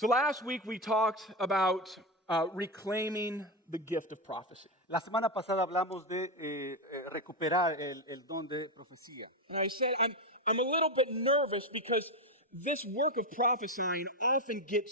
So last week we talked about reclaiming the gift of prophecy. La semana pasada hablamos de recuperar el don de profecía. And I said I'm a little bit nervous because this work of prophesying often gets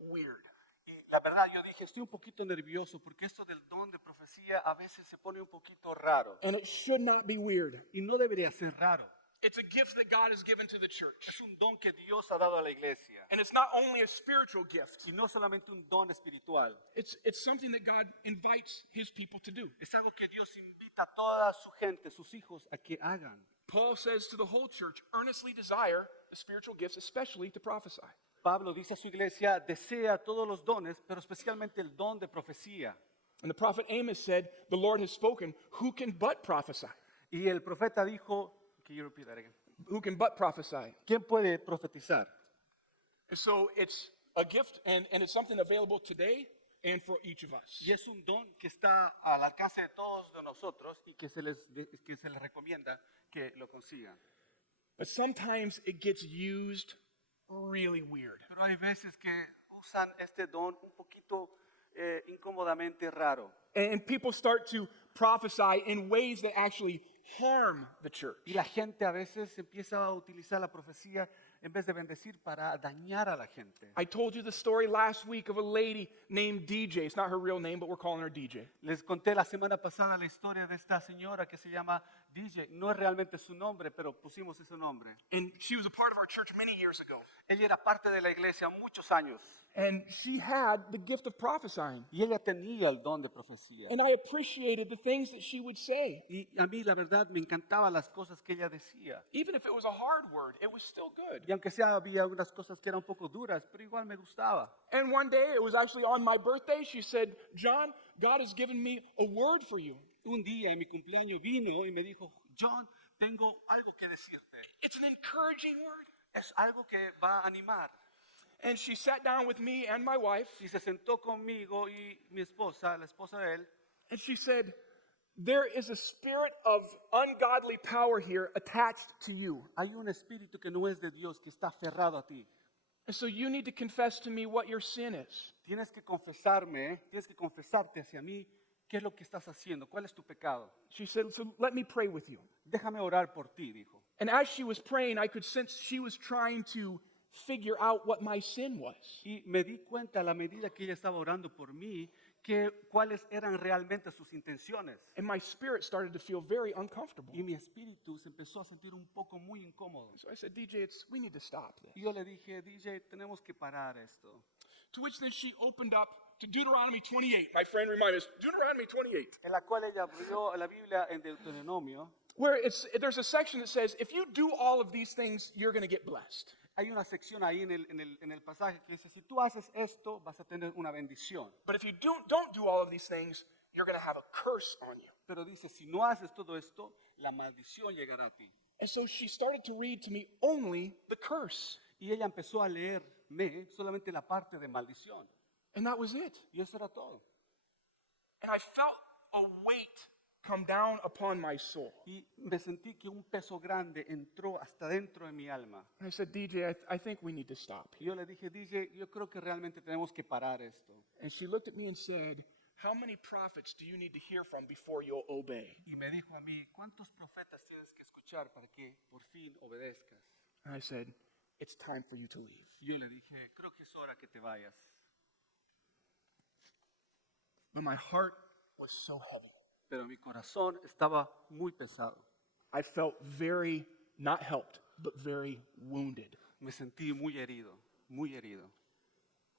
weird. Y la verdad, yo dije, estoy un poquito nervioso porque esto del don de profecía a veces se pone un poquito raro. And it should not be weird. Y no debería ser raro. It's a gift that God has given to the church. Es un don que Dios ha dado a la iglesia. And it's not only a spiritual gift. Y no solamente un don espiritual. It's something that God invites his people to do. Es algo que Dios invita a toda su gente, sus hijos, a que hagan. Paul says to the whole church, earnestly desire the spiritual gifts, especially to prophesy. Pablo dice a su iglesia, desea todos los dones, pero especialmente el don de profecía. And the prophet Amos said, the Lord has spoken, who can but prophesy? Y el profeta dijo, can you repeat that again? Who can but prophesy? ¿Quién puede profetizar? And so it's a gift and it's something available today and for each of us. Y es un don que está al alcance de todos de nosotros y que se les recomienda que lo consigan. But sometimes it gets used really weird. Pero hay veces que usan este don un poquito incómodamente raro. And people start to prophesy in ways that actually harm the church. Y la gente a veces empieza a utilizar la profecía en vez de bendecir para dañar a la gente. I told you the story last week of a lady named DJ. It's not her real name, but we're calling her DJ. Les conté la semana pasada la historia de esta señora que se llama DJ. No es realmente su nombre, pero pusimos ese nombre. And she was a part of our church many years ago. Ella era parte de la iglesia muchos años. And she had the gift of prophesying. Y ella tenía el don de profecía. And I appreciated the things that she would say. Y a mí la verdad me encantaban las cosas que ella decía. Even if it was a hard word, it was still good. Y aunque sea había unas cosas que eran un poco duras, pero igual me gustaba. And one day, it was actually on my birthday, she said, John, God has given me a word for you. Un día en mi cumpleaños vino y me dijo, John, tengo algo que decirte. It's an encouraging word. Es algo que va a animar. And she sat down with me and my wife, Y se sentó conmigo y mi esposa, la esposa de él, and she said, there is a spirit of ungodly power here attached to you. hay un espíritu que no es de Dios, que está aferrado a ti. And so you need to confess to me what your sin is. Tienes que confesarte hacia mí qué es lo que estás haciendo, cuál es tu pecado. She said, so let me pray with you. Déjame orar por ti, dijo. And as she was praying, I could sense she was trying to figure out what my sin was. Y me di cuenta a la medida que ella estaba orando por mí, cuáles eran realmente sus intenciones. And my spirit started to feel very uncomfortable. Y mi espíritu se empezó a sentir un poco muy incómodo. So I said, DJ, we need to stop this. Y yo le dije, DJ, tenemos que parar esto. To which then she opened up to Deuteronomy 28. My friend reminded us, Deuteronomy 28. En la cual ella abrió la Biblia en Deuteronomio. Where there's a section that says, if you do all of these things, you're going to get blessed. Hay una sección ahí en el pasaje que dice, si tú haces esto, vas a tener una bendición. But if you don't do all of these things, you're going to have a curse on you. Pero dice, si no haces todo esto, la maldición llegará a ti. And so she started to read to me only the curse. Y ella empezó a leerme solamente la parte de maldición. And that was it. Y eso era todo. And I felt a weight come down upon my soul. Y me sentí que un peso grande entró hasta dentro de mi alma. And I said, DJ, I think we need to stop. Y yo le dije, DJ, yo creo que realmente tenemos que parar esto. And she looked at me and said, how many prophets do you need to hear from before you'll obey? Y me dijo a mí, ¿cuántos profetas tienes que escuchar para que por fin obedezcas? And I said, it's time for you to leave. Y yo le dije, creo que es hora que te vayas. But my heart was so heavy. Pero mi corazón estaba muy pesado. I felt very not helped, but very wounded. Me sentí muy herido, muy herido.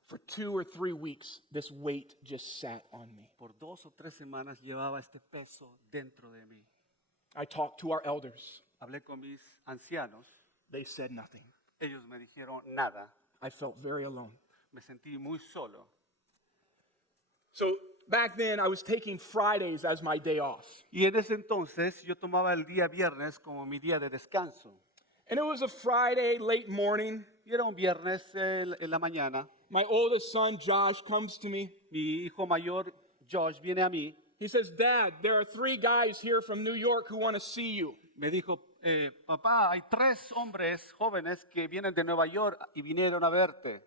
For 2 or 3 weeks, this weight just sat on me. Por 2 o 3 semanas llevaba este peso dentro de mí. I talked to our elders. Hablé con mis ancianos. They said nothing. Ellos me dijeron nada. I felt very alone. Me sentí muy solo. So back then, I was taking Fridays as my day off. Y en ese entonces yo tomaba el día viernes como mi día de descanso. And it was a Friday, late morning. Y era un viernes en la mañana. My oldest son, Josh, comes to me. Mi hijo mayor, Josh, viene a mí. He says, Dad, there are 3 guys here from New York who want to see you. Me dijo, papá, hay 3 hombres jóvenes que vienen de Nueva York y vinieron a verte.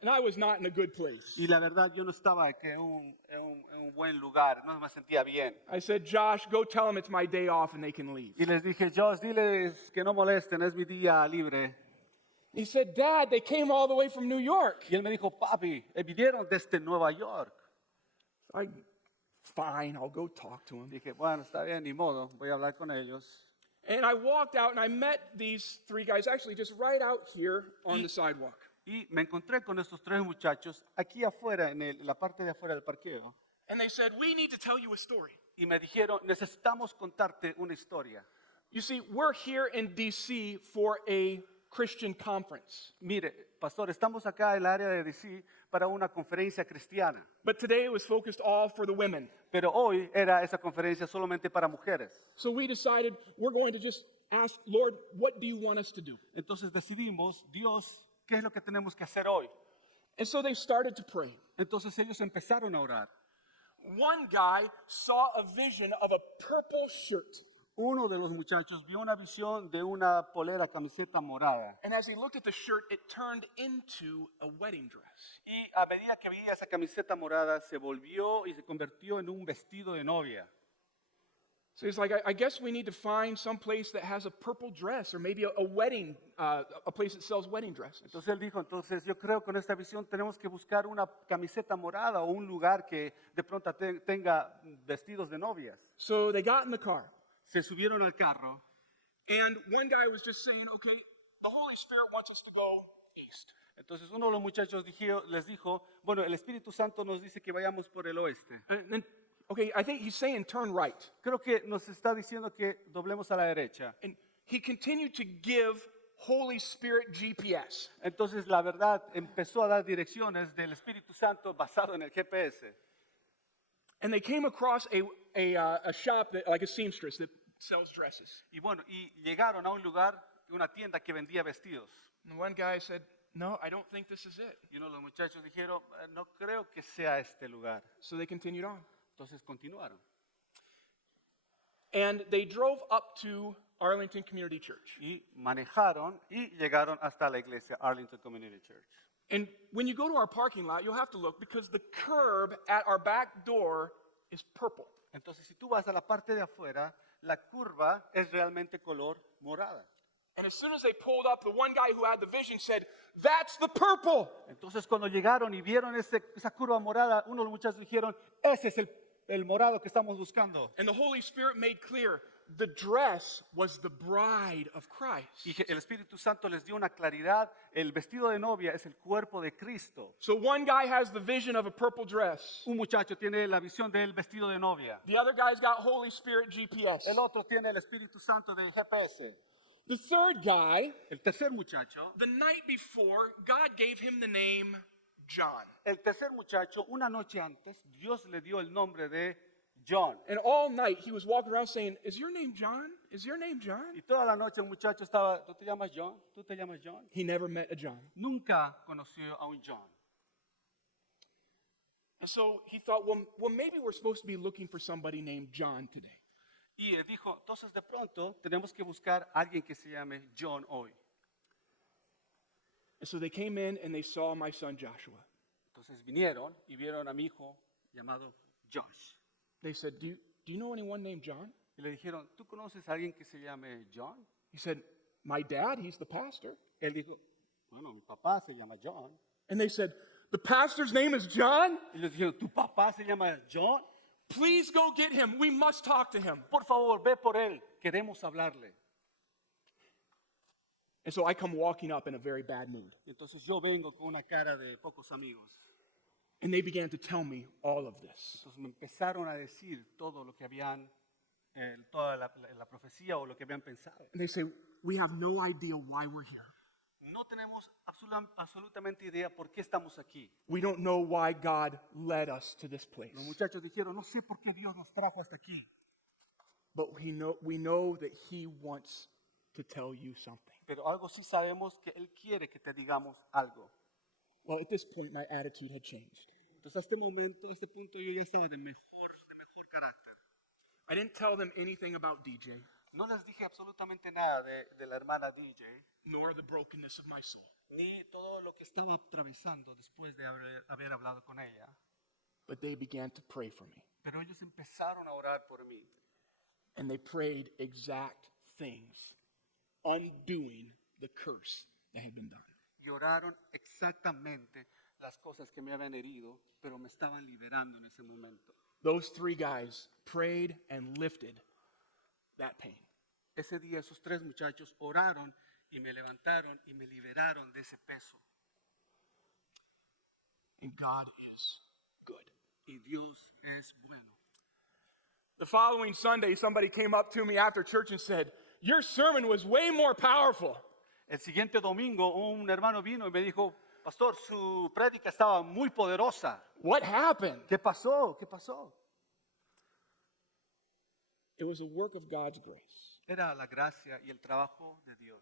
And I was not in a good place. Y la verdad, yo no estaba que en un buen lugar, no me sentía bien. I said, Josh, go tell them it's my day off and they can leave. Y les dije, Josh, diles que no molesten, es mi día libre. He said, Dad, they came all the way from New York. Y él me dijo, papi, vinieron desde Nueva York. Fine, I'll go talk to him. Dije, bueno, está bien, ni modo, voy a hablar con ellos. And I walked out and I met these three guys actually just right out here on the sidewalk. Y me encontré con estos tres muchachos aquí afuera, en la parte de afuera del parqueo. And they said, we need to tell you a story. Y me dijeron, necesitamos contarte una historia. You see, we're here in D.C. for a Christian conference. Mire, pastor, estamos acá en el área de DC para una conferencia cristiana. But today it was focused all for the women. Pero hoy era esa conferencia solamente para mujeres. So we decided we're going to just ask, Lord, what do you want us to do? Entonces decidimos, Dios, ¿qué es lo que tenemos que hacer hoy? And so they started to pray. Entonces ellos empezaron a orar. One guy saw a vision of a purple shirt. Uno de los muchachos vio una visión de una polera, camiseta morada. And as he looked at the shirt, it turned into a wedding dress. Y a medida que veía esa camiseta morada, se volvió y se convirtió en un vestido de novia. So he's like, I guess we need to find some place that has a purple dress, or maybe a wedding, a place that sells wedding dresses. Entonces él dijo, entonces yo creo que con esta visión tenemos que buscar una camiseta morada o un lugar que de pronto tenga vestidos de novias. So they got in the car. Se subieron al carro. And one guy was just saying, okay, the Holy Spirit wants us to go east. Entonces uno de los muchachos les dijo, bueno, el Espíritu Santo nos dice que vayamos por el oeste. And then, okay, I think he's saying turn right. Creo que nos está diciendo que doblemos a la derecha. And he continued to give Holy Spirit GPS. Entonces la verdad empezó a dar direcciones del Espíritu Santo basado en el GPS. And they came across a shop, like a seamstress, that sells dresses. Y bueno, y llegaron a un lugar, una tienda que vendía vestidos. And one guy said, no, I don't think this is it. Y uno de los muchachos dijeron, no creo que sea este lugar. So they continued on. Entonces continuaron. And they drove up to Arlington Community Church. Y manejaron y llegaron hasta la iglesia Arlington Community Church. And when you go to our parking lot, you'll have to look because the curb at our back door is purple. Entonces, si tú vas a la parte de afuera, la curva es realmente color morada. And as soon as they pulled up, the one guy who had the vision said, that's the purple. Entonces, cuando llegaron y vieron esa curva morada, uno de los muchachos dijeron, ese es el morado que estamos buscando. And the Holy Spirit made clear the dress was the bride of Christ. Y el Espíritu Santo les dio una claridad, el vestido de novia es el cuerpo de Cristo. So one guy has the vision of a purple dress. Un muchacho tiene la visión del vestido de novia. The other guy's got Holy Spirit GPS. El otro tiene el Espíritu Santo de GPS. The third guy, El tercer muchacho, the night before, God gave him the name John. el tercer muchacho, una noche antes, Dios le dio el nombre de John. And all night he was walking around saying, is your name John? Is your name John? Y toda la noche el muchacho estaba, ¿tú te llamas John? ¿Tú te llamas John? He never met a John. Nunca conoció a un John. And so he thought, well, maybe we're supposed to be looking for somebody named John today. Y dijo, entonces de pronto tenemos que buscar a alguien que se llame John hoy. And so they came in and they saw my son Joshua. Entonces vinieron y vieron a mi hijo llamado Josh. They said, do you know anyone named John? Y le dijeron, ¿tú conoces a alguien que se llame John? He said, my dad, he's the pastor. Él dijo, bueno, mi papá se llama John. And they said, the pastor's name is John? Y le dijeron, ¿tu papá se llama John? Please go get him. We must talk to him. Por favor, ve por él. Queremos hablarle. And so I come walking up in a very bad mood. Entonces yo vengo con una cara de pocos amigos. And they began to tell me all of this. Entonces me empezaron a decir todo lo que habían, toda la profecía o lo que habían pensado. And they say, we have no idea why we're here. No tenemos absolutamente idea por qué estamos aquí. We don't know why God led us to this place. Los muchachos dijeron, no sé por qué Dios nos trajo hasta aquí. But we know that He wants to tell you something. Pero algo sí sabemos que Él quiere que te digamos algo. Well, at this point, my attitude had changed. Entonces a este punto yo ya estaba de mejor carácter. I didn't tell them anything about DJ. No les dije absolutamente nada de la hermana DJ, nor the brokenness of my soul. ni todo lo que estaba atravesando después de haber hablado con ella. But they began to pray for me. Pero ellos empezaron a orar por mí. And they prayed exact things, undoing the curse that had been done. Y oraron exactamente las cosas que me habían herido, pero me estaban liberando en ese momento. Those three guys prayed and lifted that pain. Ese día esos tres muchachos oraron y me levantaron y me liberaron de ese peso. And God is good. Y Dios es bueno. The following Sunday, somebody came up to me after church and said, "Your sermon was way more powerful." El siguiente domingo un hermano vino y me dijo, pastor, su prédica estaba muy poderosa. What happened? ¿Qué pasó? ¿Qué pasó? It was a work of God's grace. Era la gracia y el trabajo de Dios.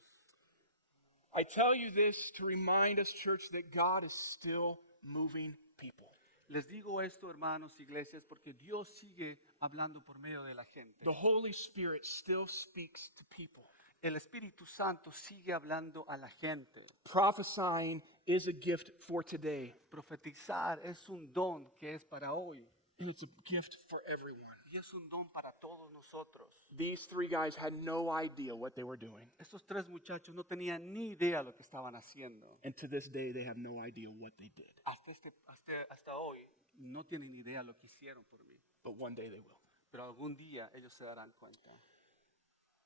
I tell you this to remind us, church, that God is still moving people. Les digo esto, hermanos, iglesias, porque Dios sigue hablando por medio de la gente. The Holy Spirit still speaks to people. El Espíritu Santo sigue hablando a la gente. Prophesying is a gift for today, Profetizar es un don que es para hoy and it's a gift for everyone. y es un don para todos nosotros. These three guys had no idea what they were doing, Estos tres muchachos no tenían ni idea lo que estaban haciendo. and to this day, they have no idea what they did. Hasta hoy no tienen idea lo que hicieron por mí. But one day they will. Pero algún día ellos se darán cuenta.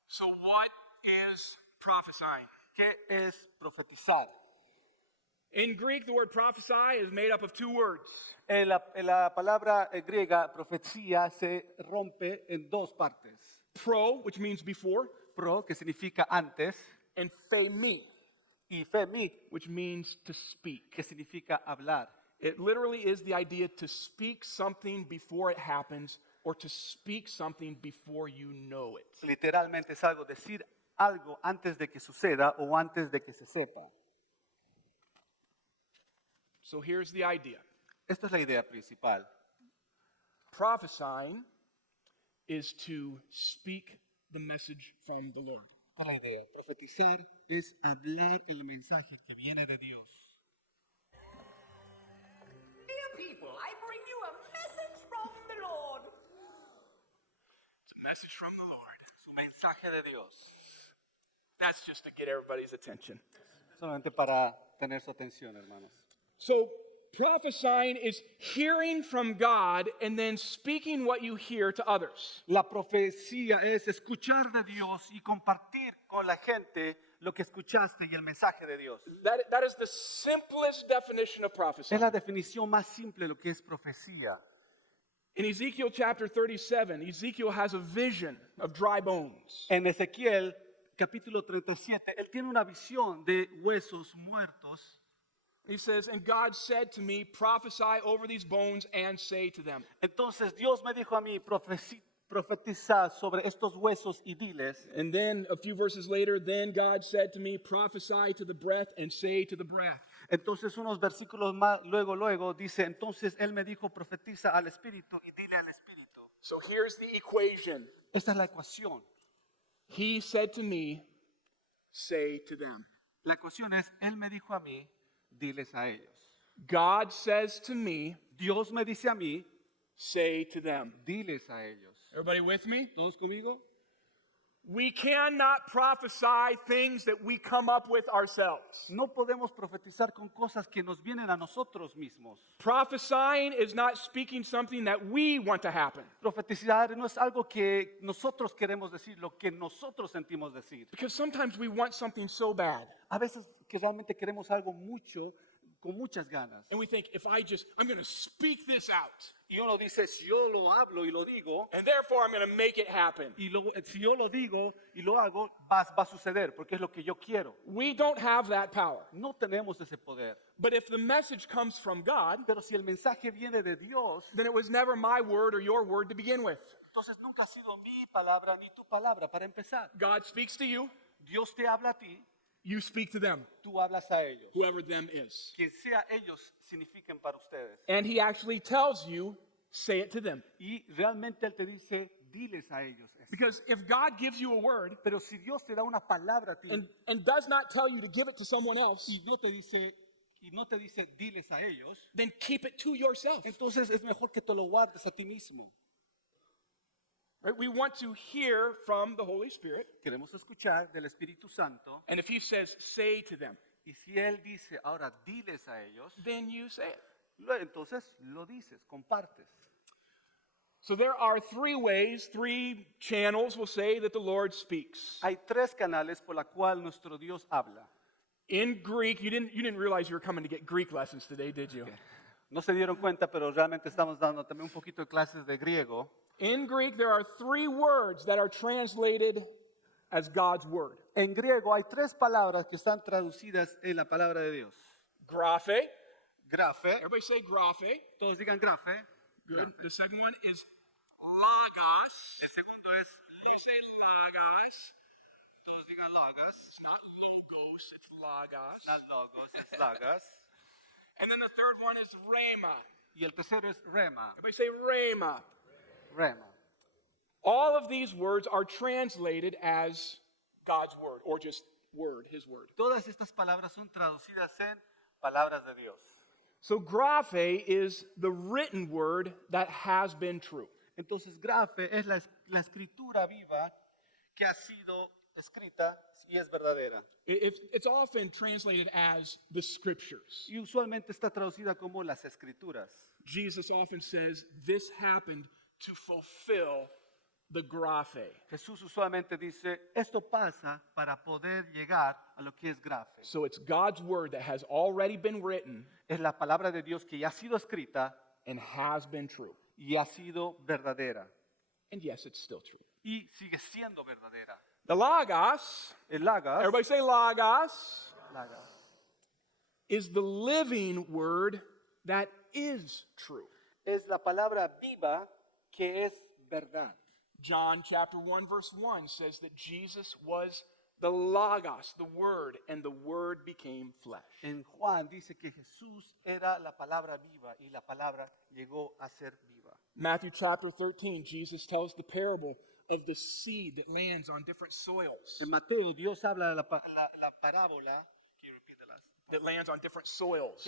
So, what is prophesying? ¿Qué es profetizar? In Greek, the word prophesy is made up of two words. La palabra griega profecía se rompe en dos partes. Pro, which means before, Pro, que significa antes, and phemi, y femi, which means to speak. que significa hablar. It literally is the idea to speak something before it happens or to speak something before you know it. Literalmente es algo, decir algo antes de que suceda o antes de que se sepa. So here's the idea. Esta es la idea principal. Prophesying is to speak the message from the Lord. Esta es la idea. Profetizar es hablar el mensaje que viene de Dios. Dear people, I bring you a message from the Lord. It's a message from the Lord. Su mensaje de Dios. That's just to get everybody's attention. Solamente para tener su atención, hermanos. So prophesying is hearing from God and then speaking what you hear to others. La profecía es escuchar de Dios y compartir con la gente lo que escuchaste y el mensaje de Dios. That is the simplest definition of Es prophesying. la definición más simple de lo que es profecía. In Ezekiel chapter 37, Ezekiel has a vision of dry bones. En Ezequiel capítulo 37, él tiene una visión de huesos muertos. He says, "And God said to me, prophesy over these bones and say to them." Entonces Dios me dijo a mí, profetiza sobre estos huesos y diles. And then a few verses later, then God said to me, prophesy to the breath and say to the breath. Entonces unos versículos más, luego dice, entonces él me dijo, profetiza al Espíritu y dile al Espíritu. So here's the equation. Esta es la ecuación. He said to me, say to them. La ecuación es, él me dijo a mí, diles a ellos. God says to me, Dios me dice a mí, say to them. diles a ellos. Everybody with me? ¿Todos conmigo? We cannot prophesy things that we come up with ourselves. No podemos profetizar con cosas que nos vienen a nosotros mismos. Prophesying is not speaking something that we want to happen. Profetizar no es algo que nosotros queremos decir, lo que nosotros sentimos decir. Because sometimes we want something so bad. A veces que realmente queremos algo mucho, con muchas ganas. And we think, I'm going to speak this out. Y uno dice, si yo lo hablo y lo digo, And therefore I'm going to make it happen. y si yo lo digo y lo hago, va a suceder, porque es lo que yo quiero. We don't have that power. No tenemos ese poder. But if the message comes from God, Pero si el mensaje viene de Dios, then it was never my word or your word to begin with. entonces nunca ha sido mi palabra ni tu palabra para empezar. God speaks to you, Dios te habla a ti, you speak to them, tú hablas a ellos. whoever them is. Quien sea ellos signifiquen para ustedes. And he actually tells you say it to them. Y realmente Él te dice, diles a ellos eso. Because if God gives you a word Pero si Dios te da una palabra a ti and does not tell you to give it to someone else, no te dice, diles a ellos, then keep it to yourself. entonces es mejor que te lo guardes a ti mismo. Right? We want to hear from the Holy Spirit. Queremos escuchar del Espíritu Santo. And if he says, say to them, Y si Él dice, ahora diles a ellos, then you say it. entonces lo dices, compartes. So there are three ways, three channels, we'll say, that the Lord speaks. Hay tres canales por la cual nuestro Dios habla. In Greek, you didn't realize you were coming to get Greek lessons today, did you? No se dieron cuenta, pero realmente estamos dando también un poquito de clases de griego. In Greek, there are three words that are translated as God's word. En griego hay tres palabras que están traducidas en la palabra de Dios. Graphe. Grafe, Everybody say graphe. todos digan grafe. Good. The second one is logos. El segundo es, You say logos. todos digan logos. It's not logos, it's logos. Not logos, es logos. And then the third one is rhema. Y el tercero es rema. Everybody say rhema. Rema. All of these words are translated as God's word, or just word, his word. Todas estas palabras son traducidas en palabras de Dios. So graphe is the written word that has been true. Entonces, grafe es la escritura viva que ha sido escrita y es verdadera. It's often translated as the scriptures. Y usualmente está traducida como las escrituras. Jesus often says this happened to fulfill the graphe. Jesús usualmente dice, esto pasa para poder llegar a lo que es grafe. So it's God's word that has already been written Es la palabra de Dios que ya ha sido escrita and has been true. y ha sido verdadera. And yes, it's still true. Y sigue siendo verdadera. The logos, El logos, everybody say logos, logos, is the living word that is true. es la palabra viva que es verdad. John chapter 1 verse 1 says that Jesus was the logos, the word, and the word became flesh. En Juan dice que Jesús era la palabra viva y la palabra llegó a ser viva. Matthew chapter 13, Jesus tells the parable of the seed that lands on different soils. En Mateo Dios habla de la parábola That lands on different soils.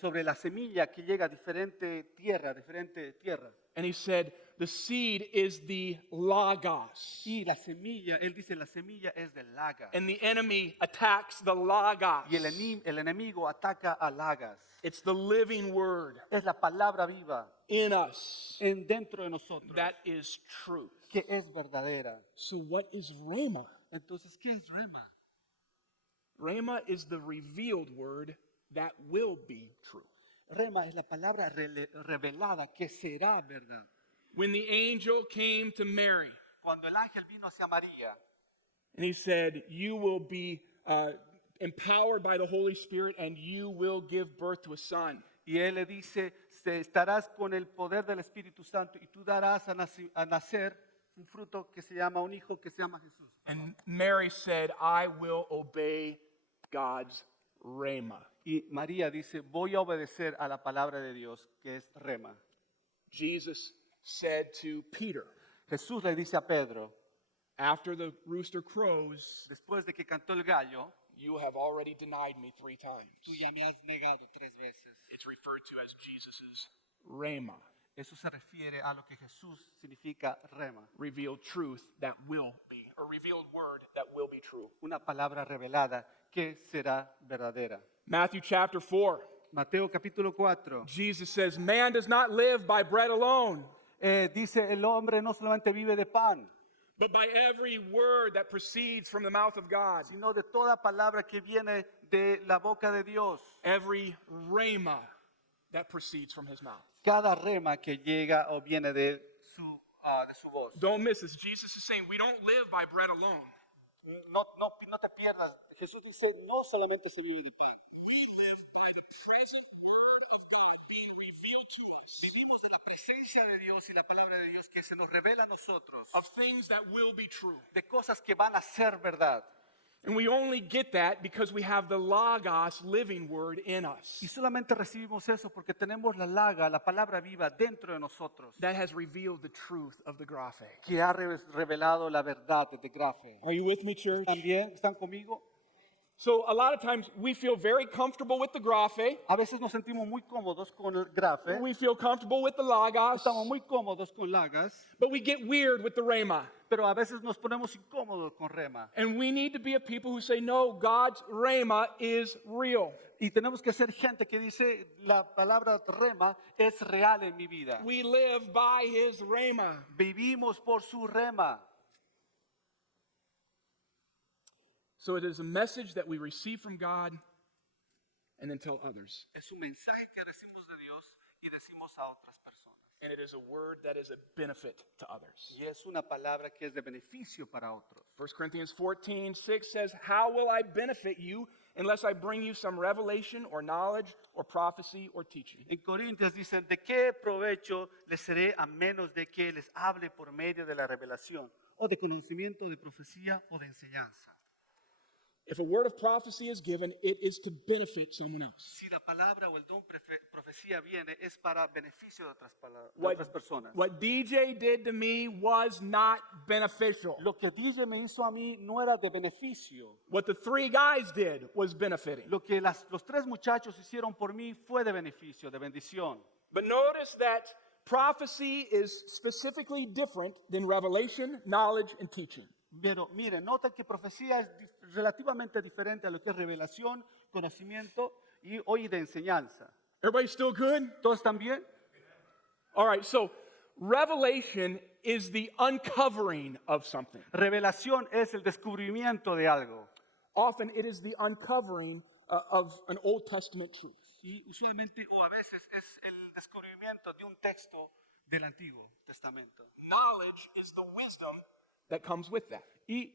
sobre la semilla que llega a diferente tierra. And he said, the seed is the logos. Y la semilla, él dice, la semilla es del lagas. And the enemy attacks the logos. Y el enemigo ataca a lagas. It's the living word Es la palabra viva in us dentro de nosotros that is truth. que es verdadera. So what is rhema? Entonces, ¿qué es rema? Rhema is the revealed word that will be true. Rema es la palabra revelada que será verdad. When the angel came to Mary Cuando el ángel vino hacia María and he said, you will be empowered by the Holy Spirit and you will give birth to a son. y él le dice, estarás con el poder del Espíritu Santo y tú darás a nacer un fruto que se llama, un hijo que se llama Jesús. And Mary said, I will obey God's rhema. Y María dice, voy a obedecer a la palabra de Dios, que es rema. Jesus said to Peter, Jesús le dice a Pedro, after the rooster crows, después de que cantó el gallo, you have already denied me 3 times. tú ya me has negado 3 veces. It's referred to as Jesus' rhema, Eso se refiere a lo que Jesús significa rema, revealed truth that will be, or revealed word that will be true. una palabra revelada que será verdadera. Matthew chapter 4, Mateo capítulo 4 Jesus says, man does not live by bread alone, dice, el hombre no solamente vive de pan, but by every word that proceeds from the mouth of God. sino de toda palabra que viene de la boca de Dios. Every rhema that proceeds from his mouth. Cada rema que llega o viene de su voz. Don't miss this. Jesus is saying we don't live by bread alone. No te pierdas. Jesús dice, no solamente se vive de pan. We live by the present word of God being revealed to us. Vivimos de la presencia de Dios y la palabra de Dios que se nos revela a nosotros. Of things that will be true. De cosas que van a ser verdad. And we only get that because we have the Logos living word in us Y solamente recibimos eso porque tenemos la laga, la palabra viva dentro de nosotros, that has revealed the truth of the graphe. que ha revelado la verdad de Grafe. Are you with me, church? ¿También están conmigo? So a lot of times we feel very comfortable with the graphe. A veces nos sentimos muy cómodos con el Grafe, We feel comfortable with the Logos, estamos muy cómodos con lagas, but we get weird with the Rhema. pero a veces nos ponemos incómodos con Rema. And we need to be a people who say, no, God's Rhema is real. Y tenemos que ser gente que dice, la palabra Rema es real en mi vida. We live by his Rhema. Vivimos por su Rema. So it is a message that we receive from God and then tell others. Es un mensaje que recibimos de Dios y decimos a otras personas. And it is a word that is a benefit to others. Y es una palabra que es de beneficio para otros. 1 Corinthians 14:6 says, how will I benefit you unless I bring you some revelation or knowledge or prophecy or teaching? En Corintios dicen, ¿de qué provecho les seré a menos de que les hable por medio de la revelación o de conocimiento, de profecía o de enseñanza? If a word of prophecy is given, it is to benefit someone else. Si la palabra o el don profecía viene, es para beneficio de What, otras personas. what DJ did to me was not beneficial. Lo que DJ me hizo a mí no era de beneficio. What the three guys did was benefiting. Lo que los tres muchachos hicieron por mí fue de beneficio, de bendición. But notice that prophecy is specifically different than revelation, knowledge, and teaching. Pero miren, nota que profecía es relativamente diferente a lo que es revelación, conocimiento y hoy de enseñanza. Everybody still good? ¿Todos están bien? All right, so revelation is the uncovering of something. Revelación es el descubrimiento de algo. Often it is the uncovering of an Old Testament truth. Y usualmente o a veces es el descubrimiento de un texto del Antiguo Testamento. Knowledge is the wisdom that comes with that. Y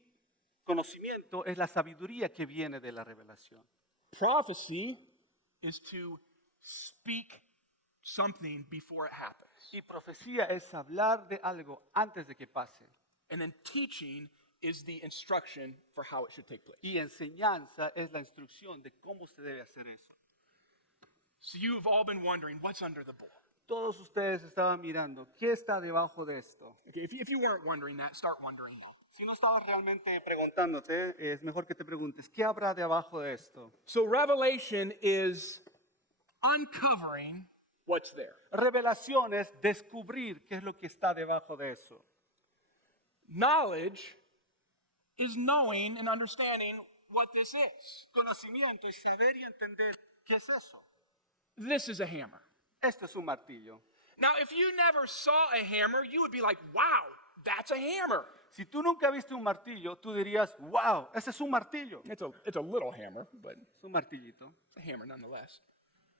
conocimiento es la sabiduría que viene de la revelación. Prophecy is to speak something before it happens. Y profecía es hablar de algo antes de que pase. And then teaching is the instruction for how it should take place. Y enseñanza es la instrucción de cómo se debe hacer eso. So you've all been wondering, what's under the bowl? Todos ustedes estaban mirando, ¿qué está debajo de esto? Okay, if you weren't wondering that, start wondering now. Si no estabas realmente preguntándote, es mejor que te preguntes, ¿qué habrá debajo de esto? So revelation is uncovering what's there. Revelación es descubrir qué es lo que está debajo de eso. Knowledge is knowing and understanding what this is. Conocimiento es saber y entender qué es eso. This is a hammer. Esto es un martillo. Now, if you never saw a hammer, you would be like, wow, that's a hammer. Si tú nunca viste un martillo, tú dirías, wow, ese es un martillo. It's a little hammer, but Es un martillito. it's a hammer nonetheless.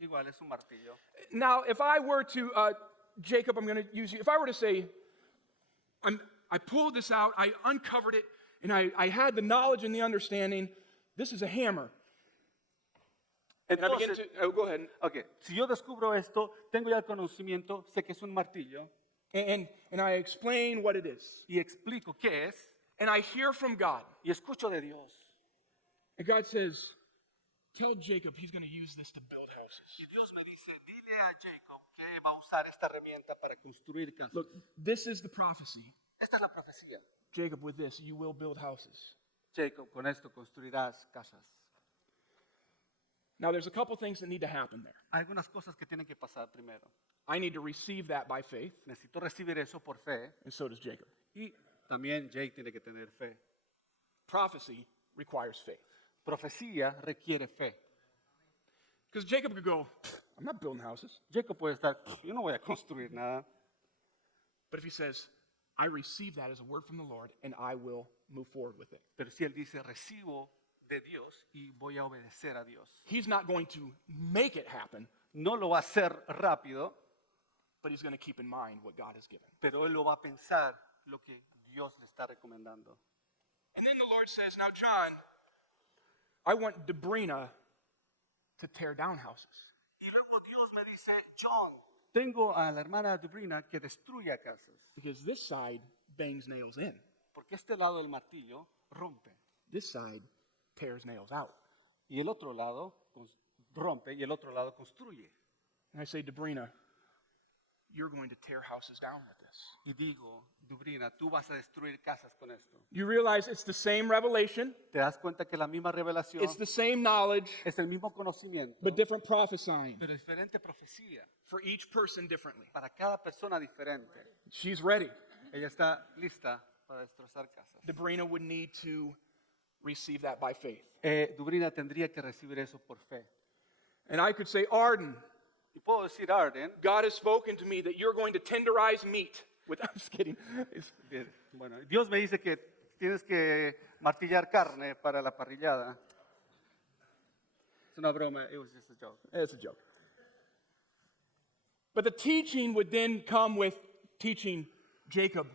Igual es un martillo. Now, if I were to, Jacob, I'm going to use you. If I were to say, I pulled this out, I uncovered it, and I had the knowledge and the understanding, this is a hammer. And I begin Entonces, to, go ahead. ok, si yo descubro esto, tengo ya el conocimiento, sé que es un martillo, And I explain what it is. y explico qué es, And I hear from God. y escucho de Dios. And God says, tell Jacob he's going to use this to build houses. Y Dios me dice, dile a Jacob que va a usar esta herramienta para construir casas. Look, this is the prophecy. Esta es la profecía. Jacob, with this, you will build houses. Jacob, con esto construirás casas. Now, there's a couple things that need to happen there. Hay algunas cosas que tienen que pasar primero. I need to receive that by faith, Necesito recibir eso por fe, and so does Jacob. y también Jake tiene que tener fe. Prophecy requires faith. Profecía requiere fe. Because Jacob could go, I'm not building houses. Jacob puede estar, yo no voy a construir nada. But if he says, I receive that as a word from the Lord, and I will move forward with it. Pero si él dice, recibo de Dios y voy a obedecer a Dios. He's not going to make it happen, No lo va a hacer rápido, but he's going to keep in mind what God has given. pero él lo va a pensar lo que Dios le está recomendando. And then the Lord says, now, John, I want Debrina to tear down houses. Y luego Dios me dice, John, tengo a la hermana Dubrina que destruya casas, Because this side bangs nails in. porque este lado del martillo rompe. This side tears nails out. Y el otro lado rompe y el otro lado construye. And I say, Debrina, you're going to tear houses down with this. Y digo, Dubrina, tú vas a destruir casas con esto. You realize it's the same revelation, Te das cuenta que la misma revelación it's the same knowledge, es el mismo conocimiento, but different prophesying pero diferente profecía for each person differently. para cada persona diferente. She's ready. Ella está lista para destrozar casas. Debrina would need to receive that by faith. Dubrina tendría que recibir eso por fe. And I could say, Arden, Y puedo decir, Arden, God has spoken to me that you're going to tenderize meat. I'm just kidding. bien, bueno, Dios me dice que tienes que martillar carne para la parrillada. Es una broma, it was just a joke. It's a joke. But the teaching would then come with teaching Jacob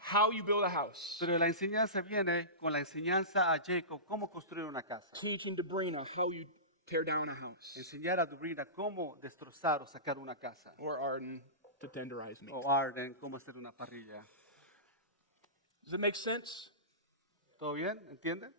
how you build a house. Pero la enseñanza viene con la enseñanza a Jacob cómo construir una casa. Teaching Debrina how you tear down a house. Enseñar a Dubrina cómo destrozar o sacar una casa. Or Arden to tenderize meat. O Arden cómo hacer una parrilla. Does it make sense? ¿Todo bien? ¿Entienden?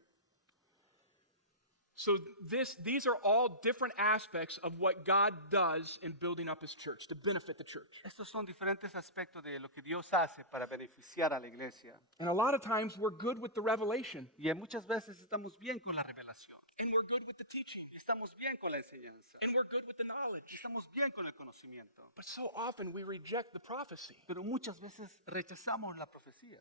So these are all different aspects of what God does in building up his church to benefit the church. Estos son diferentes aspectos de lo que Dios hace para beneficiar a la iglesia. And a lot of times we're good with the revelation Y muchas veces estamos bien con la revelación. and we're good with the teaching Estamos bien con la enseñanza. and we're good with the knowledge. Estamos bien con el conocimiento. But so often we reject the prophecy. Pero muchas veces rechazamos la profecía.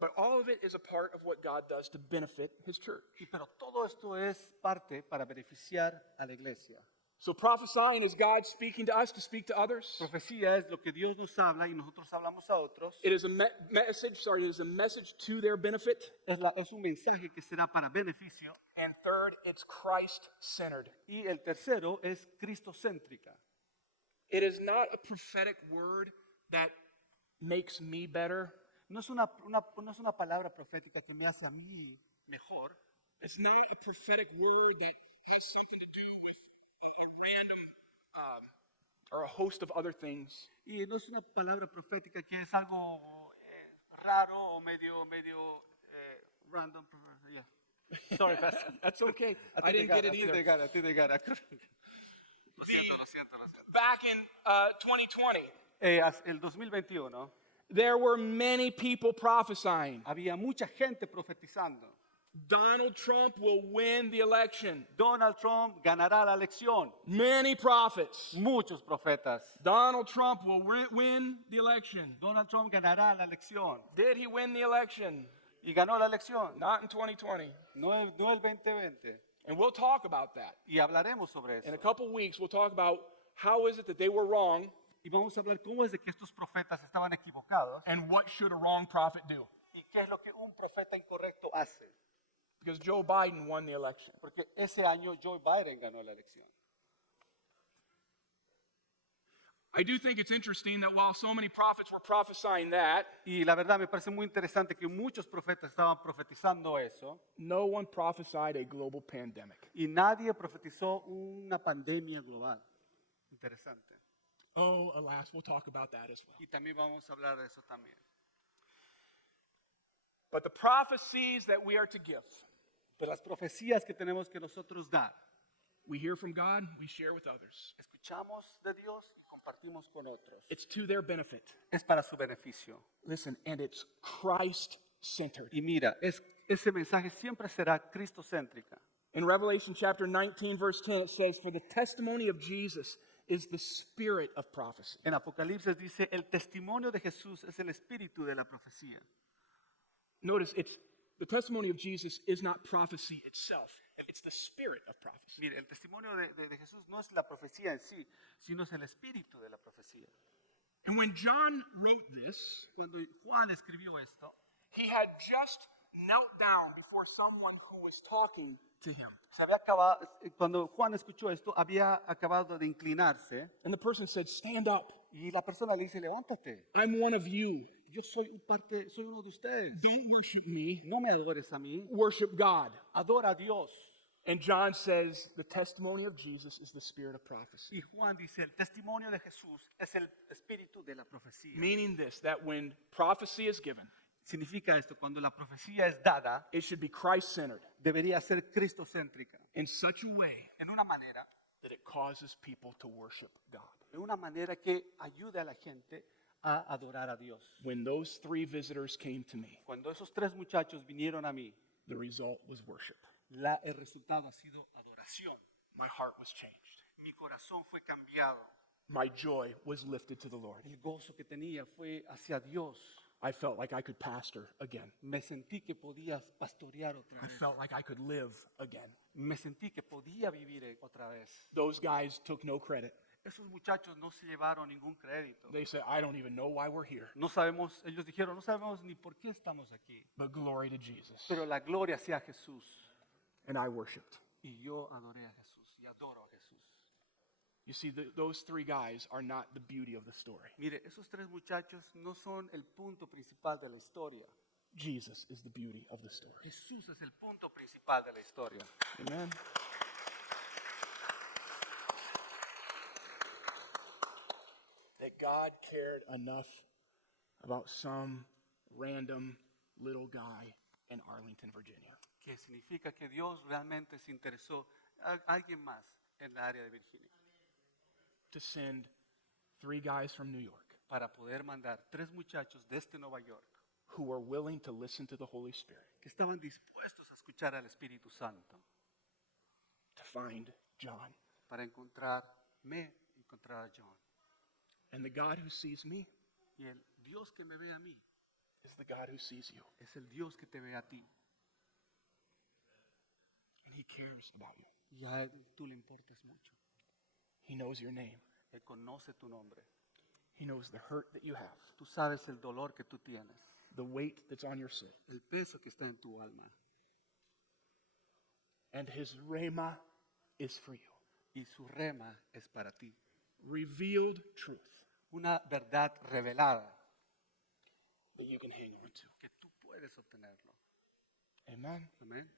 But all of it is a part of what God does to benefit his church. Pero todo esto es parte para beneficiar a la iglesia. So prophesying is God speaking to us to speak to others. Profecía es lo que Dios nos habla y nosotros hablamos a otros. It is a message to their benefit. Es un mensaje que será para beneficio. And third, it's Christ-centered. Y el tercero es cristocéntrica. It is not a prophetic word that makes me better. No es una palabra profética que me hace a mí mejor. It's not a prophetic word that has something to do with a random or a host of other things. Y no es una palabra profética que es algo raro o medio random. Yeah. Sorry, Pastor. That's okay. I didn't get it either. I think they got it. Lo siento. Back in 2020, El 2021 there were many people prophesying. había mucha gente profetizando. Donald Trump will win the election. Donald Trump ganará la elección. Many prophets. Muchos profetas. Donald Trump will win the election. Donald Trump ganará la elección. Did he win the election? Y ganó la elección. Not in 2020. No el 2020. And we'll talk about that. Y hablaremos sobre eso. In a couple weeks, we'll talk about how is it that they were wrong Y vamos a hablar cómo es de que estos profetas estaban equivocados and what should a wrong prophet do. y qué es lo que un profeta incorrecto hace. Because Joe Biden won the election. Porque ese año Joe Biden ganó la elección. I do think it's interesting that while so many prophets were prophesying that, Y la verdad me parece muy interesante que muchos profetas estaban profetizando eso no one prophesied a global pandemic. y nadie profetizó una pandemia global. Interesante. Oh, alas, we'll talk about that as well. Y también vamos a hablar de eso también. But the prophecies that we are to give, Pero las profecías que tenemos que nosotros dar, we hear from God, we share with others. escuchamos de Dios y compartimos con otros. It's to their benefit. Es para su beneficio. Listen, and it's Christ-centered. Y mira, ese mensaje siempre será cristocéntrica. In Revelation chapter 19, verse 10, it says, "For the testimony of Jesus is the spirit of prophecy." En Apocalipsis dice, el testimonio de Jesús es el espíritu de la profecía. Notice, the testimony of Jesus is not prophecy itself. It's the spirit of prophecy. Mire, el testimonio de Jesús no es la profecía en sí, sino es el espíritu de la profecía. And when John wrote this, Cuando Juan escribió esto, he had just knelt down before someone who was talking to him. cuando Juan escuchó esto, había acabado de inclinarse And the person said, "Stand up. y la persona le dice, levántate, I'm one of you. yo soy uno de ustedes. Don't worship me. No me adores a mí, Worship God." adora a Dios. And John says, the testimony of Jesus is the spirit of prophecy. Y Juan dice, el testimonio de Jesús es el espíritu de la profecía. Meaning this, that when prophecy is given, Significa esto, cuando la profecía es dada, it should be Christ-centered debería ser cristocéntrica, in such a way en una manera, that it causes people to worship God. de una manera que ayude a la gente a adorar a Dios. When those 3 visitors came to me, Cuando esos 3 muchachos vinieron a mí, the result was worship. el resultado ha sido adoración. My heart was changed. Mi corazón fue cambiado. My joy was lifted to the Lord. El gozo que tenía fue hacia Dios. I felt like I could pastor again. Me sentí que podía pastorear otra I vez. felt like I could live again. Me sentí que podía vivir otra vez. Those guys took no credit. Esos muchachos no se llevaron ningún crédito. They said, I don't even know why we're here, No sabemos, ellos dijeron, no sabemos ni por qué estamos aquí. but glory to Jesus. Pero la gloria sea a Jesús. And I worshiped. Y yo adoré a Jesús y adoro a Jesús. You see, those 3 guys are not the beauty of the story. Mire, esos 3 muchachos no son el punto principal de la historia. Jesus is the beauty of the story. Jesús es el punto principal de la historia. Amen. That God cared enough about some random little guy in Arlington, Virginia, Que significa que Dios realmente se interesó a alguien más en la área de Virginia to send 3 guys from New York para poder mandar 3 muchachos desde Nueva York who were willing to listen to the Holy Spirit que estaban dispuestos a escuchar al Espíritu Santo to find John. para encontrar a John. And the God who sees me Y el Dios que me ve a mí is the God who sees you. es el Dios que te ve a ti. And He cares about you. Y a él tú le importas mucho. He knows your name. Él conoce tu nombre. He knows the hurt that you have, Tú sabes el dolor que tú tienes, the weight that's on your soul. el peso que está en tu alma. And His rhema is for you. Y su rema es para ti. Revealed truth Una verdad revelada that you can hang on to. que tú puedes obtenerlo. Amen. Amén.